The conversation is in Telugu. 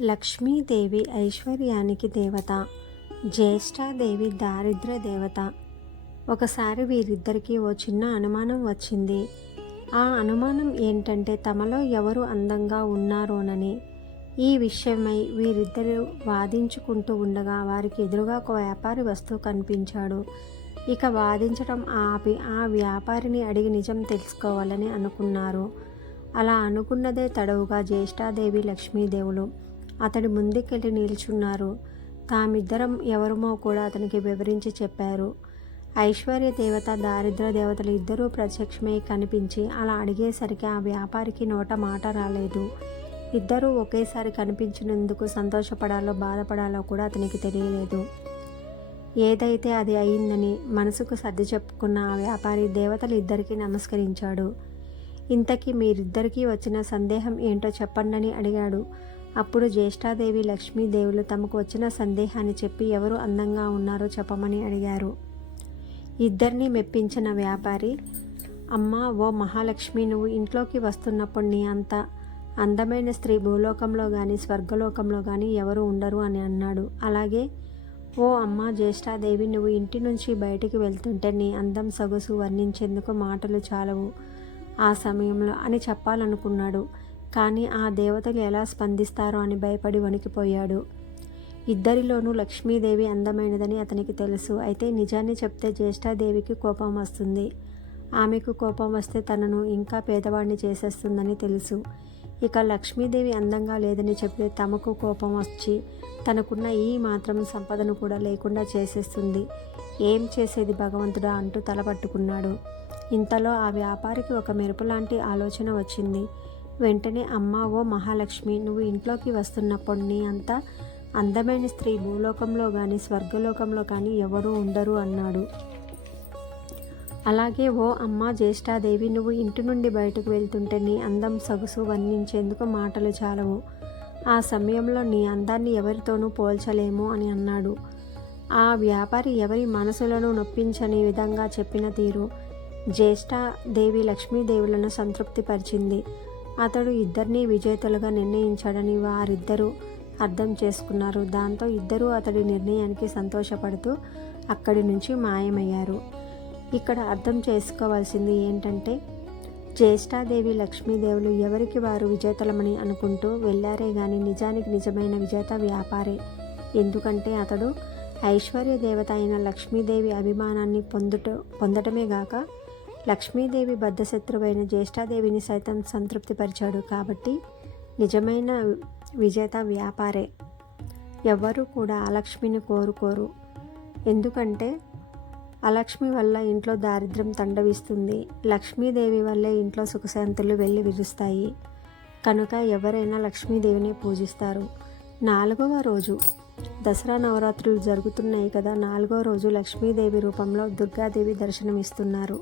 లక్ష్మీదేవి ఐశ్వర్యానికి దేవత, జ్యేష్ఠాదేవి దారిద్ర్య దేవత. ఒకసారి వీరిద్దరికీ ఓ చిన్న అనుమానం వచ్చింది. ఆ అనుమానం ఏంటంటే తమలో ఎవరు అందంగా ఉన్నారోనని. ఈ విషయమై వీరిద్దరూ వాదించుకుంటూ ఉండగా వారికి ఎదురుగా ఒక వ్యాపారి వస్తూ కనిపించాడు. ఇక వాదించడం ఆపి ఆ వ్యాపారిని అడిగి నిజం తెలుసుకోవాలని అనుకున్నారు. అలా అనుకున్నదే తడవుగా జ్యేష్ఠాదేవి లక్ష్మీదేవులు అతడి ముందుకెళ్ళి నిల్చున్నారు. తామిద్దరం ఎవరమో కూడా అతనికి వివరించి చెప్పారు. ఐశ్వర్య దేవత, దారిద్ర దేవతలు ఇద్దరూ ప్రత్యక్షమై కనిపించి అలా అడిగేసరికి ఆ వ్యాపారికి నోట మాట రాలేదు. ఇద్దరూ ఒకేసారి కనిపించినందుకు సంతోషపడాలో బాధపడాలో కూడా అతనికి తెలియలేదు. ఏదైతే అది అయిందని మనసుకు సర్ది చెప్పుకున్న ఆ వ్యాపారి దేవతలు ఇద్దరికీ నమస్కరించాడు. ఇంతకీ మీరిద్దరికీ వచ్చిన సందేహం ఏంటో చెప్పండని అడిగాడు. అప్పుడు జ్యేష్ఠాదేవి లక్ష్మీదేవులు తమకు వచ్చిన సందేహాన్ని చెప్పి ఎవరు అందంగా ఉన్నారో చెప్పమని అడిగారు. ఇద్దరిని మెప్పించిన వ్యాపారి, అమ్మా ఓ మహాలక్ష్మి, నువ్వు ఇంట్లోకి వస్తున్నప్పుడు నీ అంత అందమైన స్త్రీ భూలోకంలో కానీ స్వర్గలోకంలో కానీ ఎవరు ఉండరు అని అన్నాడు. అలాగే ఓ అమ్మ జ్యేష్ఠాదేవి, నువ్వు ఇంటి నుంచి బయటికి వెళ్తుంటే నీ అందం సొగసు వర్ణించేందుకు మాటలు చాలవు ఆ సమయంలో అని చెప్పాలనుకున్నాడు. కానీ ఆ దేవతలు ఎలా స్పందిస్తారో అని భయపడి వణికిపోయాడు. ఇద్దరిలోనూ లక్ష్మీదేవి అందమైనదని అతనికి తెలుసు. అయితే నిజాన్ని చెప్తే జ్యేష్ఠాదేవికి కోపం వస్తుంది. ఆమెకు కోపం వస్తే తనను ఇంకా పేదవాడిని చేసేస్తుందని తెలుసు. ఇక లక్ష్మీదేవి అందంగా లేదని చెప్తే తమకు కోపం వచ్చి తనకున్న ఈ మాత్రం సంపదను కూడా లేకుండా చేసేస్తుంది. ఏం చేసేది భగవంతుడా అంటూ తలపట్టుకున్నాడు. ఇంతలో ఆ వ్యాపారికి ఒక మెరుపులాంటి ఆలోచన వచ్చింది. వెంటనే అమ్మా ఓ మహాలక్ష్మి, నువ్వు ఇంట్లోకి వస్తున్నప్పుడు నీ అంత అందమైన స్త్రీ భూలోకంలో కానీ స్వర్గలోకంలో కానీ ఎవరూ ఉండరు అన్నాడు. అలాగే ఓ అమ్మ జ్యేష్ఠాదేవి, నువ్వు ఇంటి నుండి బయటకు వెళ్తుంటే నీ అందం సొగసు వర్ణించేందుకు మాటలు చాలవు. ఆ సమయంలో నీ అందాన్ని ఎవరితోనూ పోల్చలేము అని అన్నాడు. ఆ వ్యాపారి ఎవరి మనసులను నొప్పించని విధంగా చెప్పిన తీరు జ్యేష్ఠాదేవి లక్ష్మీదేవులను సంతృప్తిపరిచింది. అతడు ఇద్దరినీ విజేతలుగా నిర్ణయించాడని వారిద్దరూ అర్థం చేసుకున్నారు. దాంతో ఇద్దరూ అతడి నిర్ణయానికి సంతోషపడుతూ అక్కడి నుంచి మాయమయ్యారు. ఇక్కడ అర్థం చేసుకోవాల్సింది ఏంటంటే జ్యేష్ఠాదేవి లక్ష్మీదేవులు ఎవరికి వారు విజేతలమని అనుకుంటూ వెళ్ళారే గాని నిజానికి నిజమైన విజేత వ్యాపారే. ఎందుకంటే అతడు ఐశ్వర్య దేవత అయిన లక్ష్మీదేవి అభిమానాన్ని పొందటమే గాక లక్ష్మీదేవి బద్ధశత్రువైన జ్యేష్ఠాదేవిని సైతం సంతృప్తిపరిచాడు. కాబట్టి నిజమైన విజేత వ్యాపారే. ఎవ్వరూ కూడా అలక్ష్మిని కోరుకోరు. ఎందుకంటే అలక్ష్మి వల్ల ఇంట్లో దారిద్ర్యం తండవిస్తుంది. లక్ష్మీదేవి వల్లే ఇంట్లో సుఖశాంతులు వెళ్ళి విరుస్తాయి. కనుక ఎవరైనా లక్ష్మీదేవిని పూజిస్తారు. 4వ రోజు దసరా నవరాత్రులు జరుగుతున్నాయి కదా. 4వ రోజు లక్ష్మీదేవి రూపంలో దుర్గాదేవి దర్శనమిస్తున్నారు.